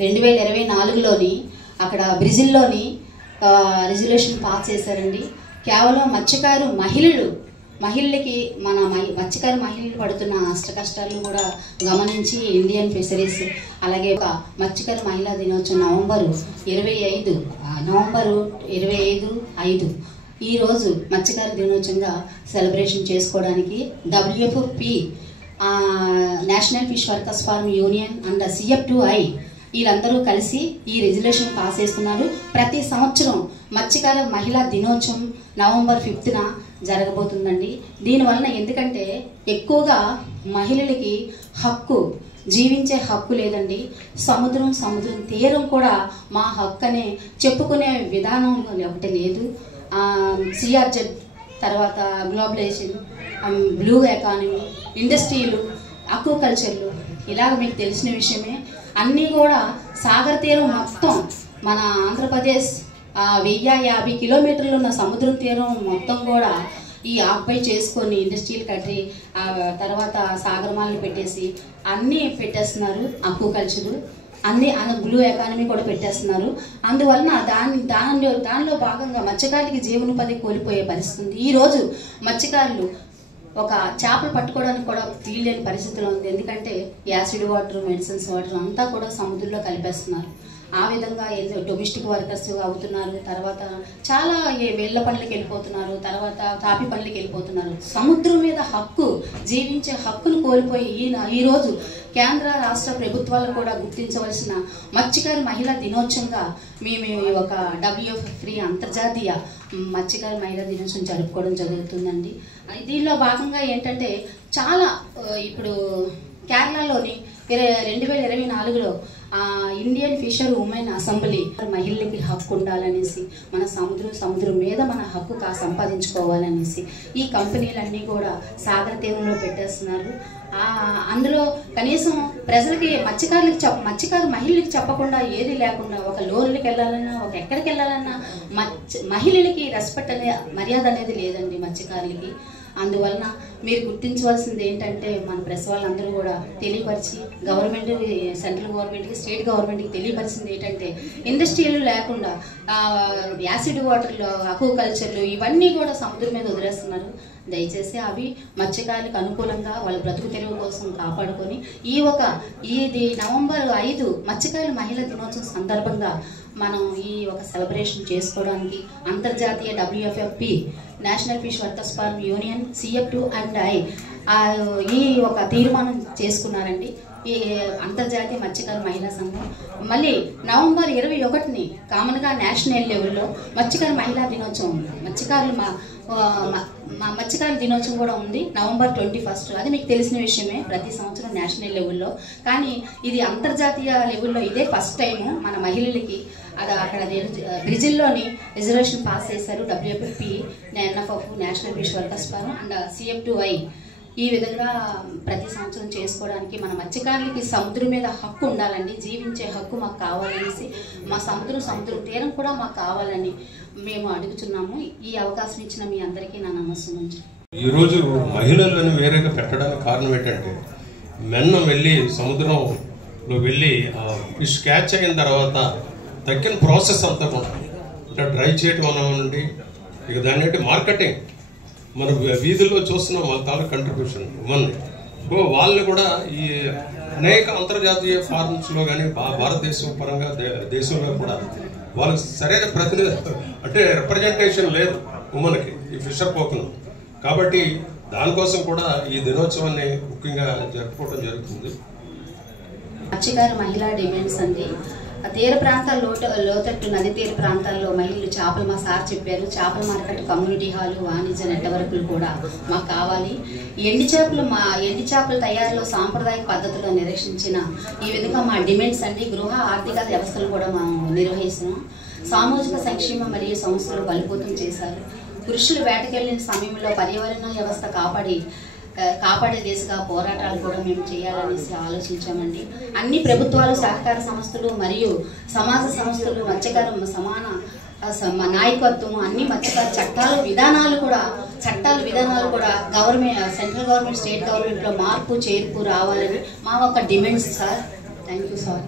2024లోని అక్కడ బ్రెజిల్లోని resolution pass చేశారండి. కేవలం మత్స్యకారు మహిళలకి మన మత్స్యకారు మహిళలు పడుతున్న అష్టకష్టాలను కూడా గమనించి ఇండియన్ ఫిషరీస్ అలాగే ఒక మత్స్యకారు మహిళా దినోత్సవం నవంబర్ 25 ఈరోజు మత్స్యకారు దినోత్సవంగా సెలబ్రేషన్ చేసుకోవడానికి WFP national fish workers forum union and CF2I వీళ్ళందరూ కలిసి ఈ రెజల్యూషన్ పాస్ చేస్తున్నారు. ప్రతి సంవత్సరం మత్స్యకార మహిళా దినోత్సవం నవంబర్ 5న జరగబోతుందండి. దీనివలన ఎందుకంటే ఎక్కువగా మహిళలకి జీవించే హక్కు లేదండి. సముద్రం తీరం కూడా మా హక్కు అనే చెప్పుకునే విధానం ఒకటి లేదు. CRZ తర్వాత గ్లోబలైజేషన్, బ్లూ ఎకానమీ, ఇండస్ట్రీలు, అక్వాకల్చర్లు ఇలాగ మీకు తెలిసిన విషయమే. అన్నీ కూడా సాగర్ తీరం మొత్తం మన ఆంధ్రప్రదేశ్ 1050 కిలోమీటర్లు ఉన్న సముద్ర తీరం మొత్తం కూడా ఈ ఆక్యుపై చేసుకొని ఇండస్ట్రియల్ కట్టి తర్వాత సాగరమాలను పెట్టేసి అన్నీ పెట్టేస్తున్నారు. అక్వాకల్చర్ అన్ని బ్లూ ఎకానమీ కూడా పెట్టేస్తున్నారు. అందువలన దానిలో భాగంగా మత్స్యకారులకి జీవనోపాధి కోల్పోయే పరిస్థితి ఉంది. ఈరోజు మత్స్యకారులు ఒక చేపలు పట్టుకోవడానికి కూడా వీల్లేని పరిస్థితిలో ఉంది. ఎందుకంటే యాసిడ్ వాటర్, మెడిసిన్స్ వాటర్ అంతా కూడా సముద్రంలో కలిపేస్తున్నారు. ఆ విధంగా డొమెస్టిక్ వర్కర్స్ అవుతున్నారు. తర్వాత చాలా వేళ్ల పనులకు వెళ్ళిపోతున్నారు. తర్వాత తాపి పనులకు వెళ్ళిపోతున్నారు. సముద్రం మీద జీవించే హక్కును కోల్పోయి ఈరోజు కేంద్ర రాష్ట్ర ప్రభుత్వాలు కూడా గుర్తించవలసిన మత్స్యకారు మహిళా దినోత్సవంగా మేము ఒక WFP అంతర్జాతీయ మత్స్యకారు మహిళా దినోత్సవం జరుపుకోవడం జరుగుతుందండి. దీనిలో భాగంగా ఏంటంటే చాలా ఇప్పుడు కేరళలోని 2024లో ఇండియన్ ఫిషర్ ఉమెన్ అసెంబ్లీ మహిళలకి హక్కు ఉండాలనేసి మన సముద్రం మీద మన హక్కు సంపాదించుకోవాలనేసి ఈ కంపెనీలన్నీ కూడా సాగర తీరంలో పెట్టేస్తున్నారు. అందులో కనీసం ప్రజలకి మత్స్యకారు మహిళలకి చెప్పకుండా ఏది లేకుండా ఒక లోన్లకి వెళ్ళాలన్నా ఒక ఎక్కడికి వెళ్ళాలన్నా మహిళలకి రెస్పెక్ట్ మర్యాద అనేది లేదండి మత్స్యకారులకి. అందువలన మీరు గుర్తించవలసింది ఏంటంటే మన ప్రెస్ వాళ్ళందరూ కూడా తెలియపరిచి గవర్నమెంట్, సెంట్రల్ గవర్నమెంట్కి, స్టేట్ గవర్నమెంట్కి తెలియపరిచింది ఏంటంటే ఇండస్ట్రీలు లేకుండా యాసిడ్ వాటర్లు, అక్వాకల్చర్లు ఇవన్నీ కూడా సముద్రం మీద వదిలేస్తున్నారు. దయచేసి అవి మత్స్యకారులకు అనుకూలంగా వాళ్ళ బ్రతుకు తెరువు కోసం కాపాడుకొని ఇది నవంబర్ 5 మత్స్యకారుల మహిళా దినోత్సవం సందర్భంగా మనం ఈ ఒక సెలబ్రేషన్ చేసుకోవడానికి అంతర్జాతీయ WFP national fish workers forum union CF2I ఈ ఒక తీర్మానం చేసుకున్నారండి. ఈ అంతర్జాతీయ మత్స్యకారు మహిళా సంఘం మళ్ళీ నవంబర్ 21ని కామన్గా నేషనల్ లెవెల్లో మత్స్యకారు మహిళా దినోత్సవం మత్స్యకారుల దినోత్సవం కూడా ఉంది నవంబర్ 21. అది మీకు తెలిసిన విషయమే ప్రతి సంవత్సరం నేషనల్ లెవెల్లో. కానీ ఇది అంతర్జాతీయ లెవెల్లో ఇదే ఫస్ట్ టైము మన మహిళలకి. అది అక్కడ బ్రెజిల్లోని రిజర్వేషన్ పాస్ చేశారు WFP NFF national fish workers forum and CF2I. ఈ విధంగా ప్రతి సంవత్సరం చేసుకోవడానికి మన మత్స్యకారులకి సముద్రం మీద హక్కు ఉండాలండి. జీవించే హక్కు మాకు కావాలనేసి మా సముద్రం తీరం కూడా మాకు కావాలని మేము అడుగుతున్నాము. ఈ అవకాశం ఇచ్చిన మీ అందరికీ నా నమస్కారం. ఈరోజు మహిళలను వేరేగా పెట్టడానికి కారణం ఏంటంటే మెన్న వెళ్ళి సముద్రంలో వెళ్ళి ఫిష్ క్యాచ్ అయిన తర్వాత తగ్గిన ప్రాసెస్ అంతా కూడా అంటే డ్రై చేయటం అనండి, ఇక దాన్ని ఏంటి మార్కెటింగ్ మన వీధుల్లో చూస్తున్నాం వాళ్ళ తాలూకు కంట్రిబ్యూషన్ ఉంది. సో వాళ్ళని కూడా ఈ అనేక అంతర్జాతీయ ఫార్మ్స్లో కానీ భారతదేశం పరంగా దేశంలో కూడా వాళ్ళకి సరైన ప్రతినిధి అంటే రిప్రజెంటేషన్ లేదు ఉమెన్కి ఈ ఫిషర్ పోకును. కాబట్టి దానికోసం కూడా ఈ దినోత్సవాన్ని ముఖ్యంగా జరుపుకోవడం జరుగుతుంది. మత్స్యకారు మహిళా డిమాండ్స్ అండి. తీర ప్రాంతాల లోతట్టు నది తీర ప్రాంతాల్లో మహిళలు చేపలు మా సార్ చెప్పారు చేపల మార్కెట్, కమ్యూనిటీ హాలు, వాణిజ్య నెట్వర్క్లు కూడా మాకు కావాలి. ఎండి చేపల తయారీలో సాంప్రదాయ పద్ధతిలో నిరీక్షించిన ఈ విధంగా మా డిమాండ్స్ అండి. గృహ ఆర్థిక వ్యవస్థలు కూడా మనం నిర్వహిస్తున్నాం. సామాజిక సంక్షేమ మరియు సంస్థలు బలోపేతం చేశారు. పురుషులు వేటకెళ్లిన సమయంలో పర్యావరణ వ్యవస్థ కాపాడే దిశగా పోరాటాలు కూడా మేము చేయాలనేసి ఆలోచించామండి. అన్ని ప్రభుత్వాలు, సహకార సంస్థలు మరియు సమాజ సంస్థలు మత్స్యకారు సమాన నాయకత్వం అన్ని మత్స్యకార చట్టాలు విధానాలు కూడా గవర్నమెంట్, సెంట్రల్ గవర్నమెంట్, స్టేట్ గవర్నమెంట్లో మార్పు చేర్పు రావాలని మా ఒక demands sir. Thank you sir.